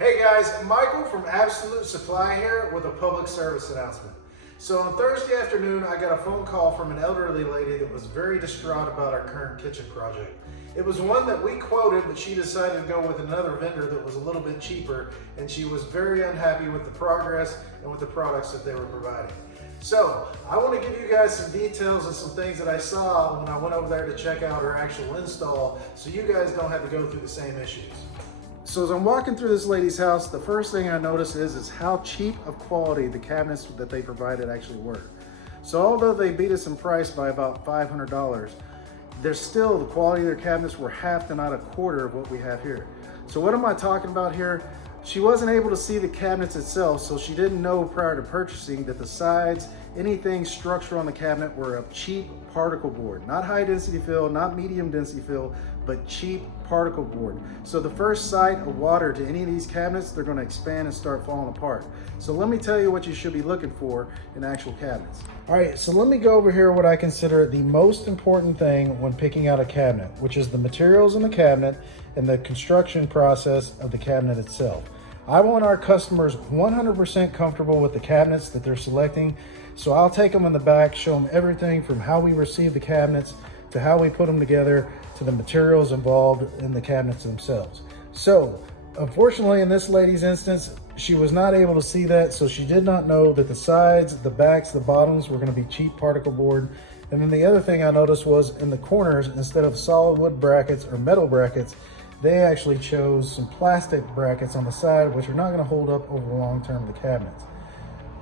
Hey guys, Michael from Absolute Supply here with a public service announcement. So on Thursday afternoon, I got a phone call from an elderly lady that was very distraught about our current kitchen project. It was one that we quoted, but she decided to go with another vendor that was a little bit cheaper, and she was very unhappy with the progress and with the products that they were providing. So I want to give you guys some details and some things that I saw when I went over there to check out her actual install, so you guys don't have to go through the same issues. So as I'm walking through this lady's house, the first thing I notice is how cheap of quality the cabinets that they provided actually were. So although they beat us in price by about $500, there's still, the quality of their cabinets were half to not a quarter of what we have here. So what am I talking about here? She wasn't able to see the cabinets itself, so she didn't know prior to purchasing that the sides, anything structural on the cabinet were of cheap particle board. Not high density fill, not medium density fill, but cheap particle board. So the first sight of water to any of these cabinets, they're gonna expand and start falling apart. So let me tell you what you should be looking for in actual cabinets. All right, so let me go over here what I consider the most important thing when picking out a cabinet, which is the materials in the cabinet and the construction process of the cabinet itself. I want our customers 100% comfortable with the cabinets that they're selecting. So I'll take them in the back, show them everything from how we receive the cabinets to how we put them together to the materials involved in the cabinets themselves. So unfortunately in this lady's instance, she was not able to see that, so she did not know that the sides, the backs, the bottoms were going to be cheap particle board. And then the other thing I noticed was in the corners, instead of solid wood brackets or metal brackets, they actually chose some plastic brackets on the side, which are not going to hold up over the long term of the cabinets.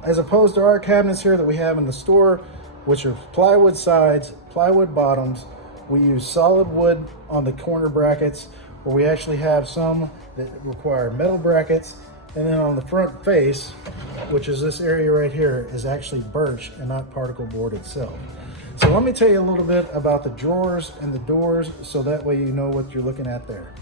As opposed to our cabinets here that we have in the store, which are plywood sides, plywood bottoms, we use solid wood on the corner brackets, where we actually have some that require metal brackets, and then on the front face, which is this area right here, is actually birch and not particle board itself. So let me tell you a little bit about the drawers and the doors, so that way you know what you're looking at there.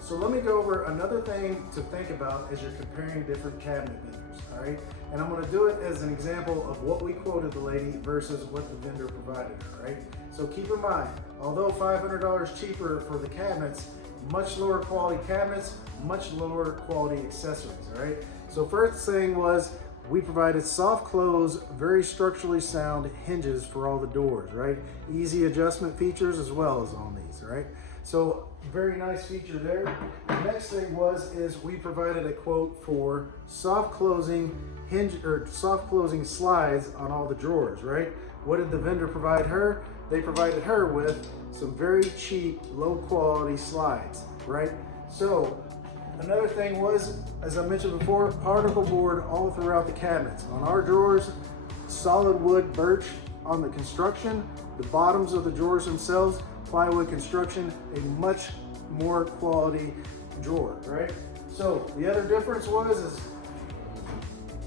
So let me go over another thing to think about as you're comparing different cabinet vendors, all right? And I'm gonna do it as an example of what we quoted the lady versus what the vendor provided her, right? So keep in mind, although $500 cheaper for the cabinets, much lower quality cabinets, much lower quality accessories, all right? So first thing was, we provided soft close, very structurally sound hinges for all the doors, right? Easy adjustment features as well as on these, right? So very nice feature there. The next thing is we provided a quote for soft closing hinge or soft closing slides on all the drawers, right? What did the vendor provide her? They provided her with some very cheap, low quality slides, right? So another thing was, as I mentioned before, particle board all throughout the cabinets. On our drawers, solid wood birch on the construction, the bottoms of the drawers themselves, plywood construction, a much more quality drawer, right? So the other difference is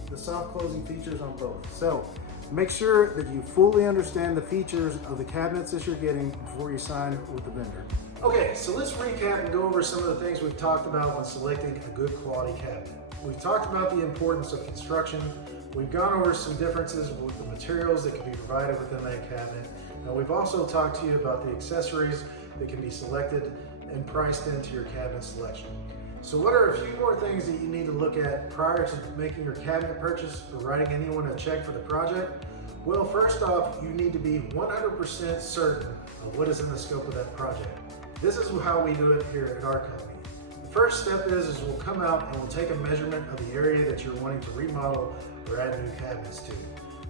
the soft closing features on both. So make sure that you fully understand the features of the cabinets that you're getting before you sign with the vendor. Okay, so let's recap and go over some of the things we've talked about when selecting a good quality cabinet. We've talked about the importance of construction. We've gone over some differences with the materials that can be provided within that cabinet. And we've also talked to you about the accessories that can be selected and priced into your cabinet selection. So what are a few more things that you need to look at prior to making your cabinet purchase or writing anyone a check for the project? Well, first off, you need to be 100% certain of what is in the scope of that project. This is how we do it here at our company. The first step is we'll come out and we'll take a measurement of the area that you're wanting to remodel or add new cabinets to.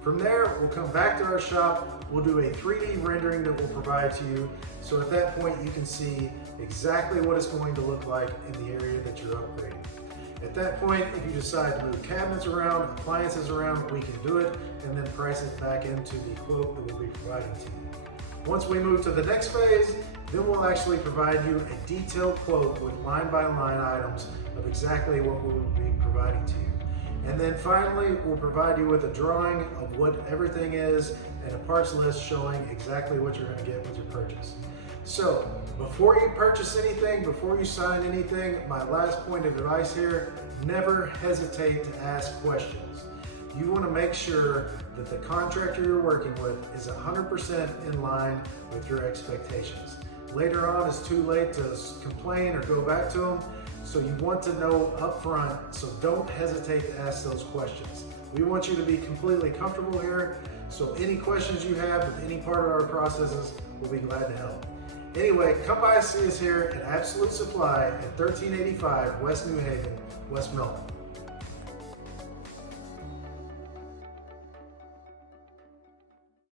From there, we'll come back to our shop, we'll do a 3D rendering that we'll provide to you, so at that point you can see exactly what it's going to look like in the area that you're upgrading. At that point, if you decide to move cabinets around, appliances around, we can do it and then price it back into the quote that we'll be providing to you. Once we move to the next phase, then we'll actually provide you a detailed quote with line-by-line items of exactly what we will be providing to you. And then finally, we'll provide you with a drawing of what everything is and a parts list showing exactly what you're going to get with your purchase. So before you purchase anything, before you sign anything, my last point of advice here, never hesitate to ask questions. You want to make sure that the contractor you're working with is 100% in line with your expectations. Later on, it's too late to complain or go back to them. So you want to know up front, so don't hesitate to ask those questions. We want you to be completely comfortable here, so any questions you have with any part of our processes, we'll be glad to help. Anyway, come by and see us here at Absolute Supply at 1385 West New Haven, West Milton.